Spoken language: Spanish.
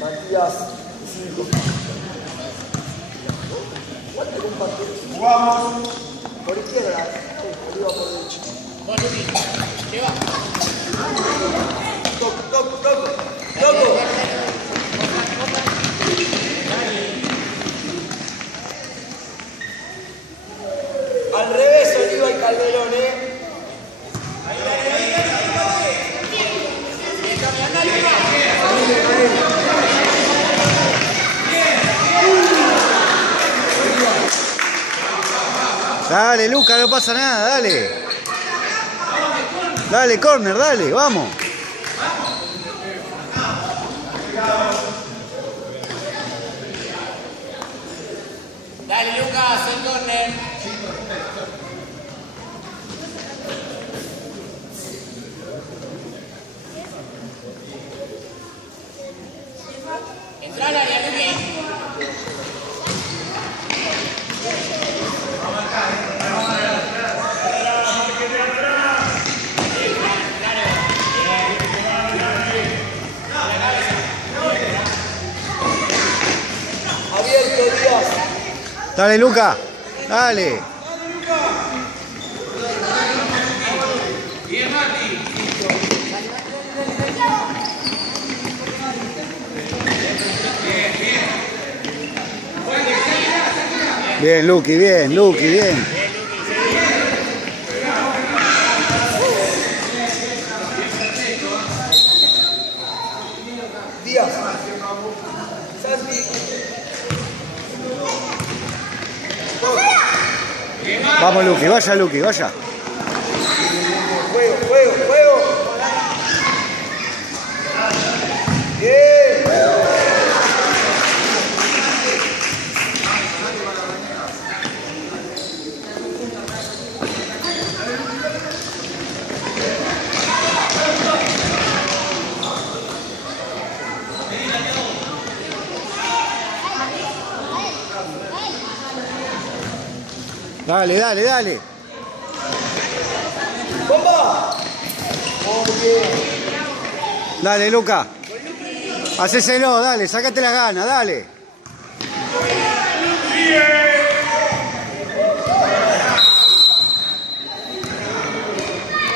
Matías, 5. Jugamos. Por izquierda, Oliva por derecha. Bueno, Luqui, lleva. Toco. Al revés, Oliva y Calderón, Dale, Luca, no pasa nada, dale. Dale, córner, dale, vamos. Dale, Lucas, el córner. Entra al área, Luqui. Abierto, Díaz. Dale, Luca, dale. Bien, Mati. Bien, Luqui, bien, Luqui, bien. Díaz. Santi. Vamos, Luqui, vaya, Luqui, vaya. Juego. Bien. Dale. ¡Bomba! Muy bien. Dale, Luca. Hacéselo, dale, sacate las ganas, dale. Bien.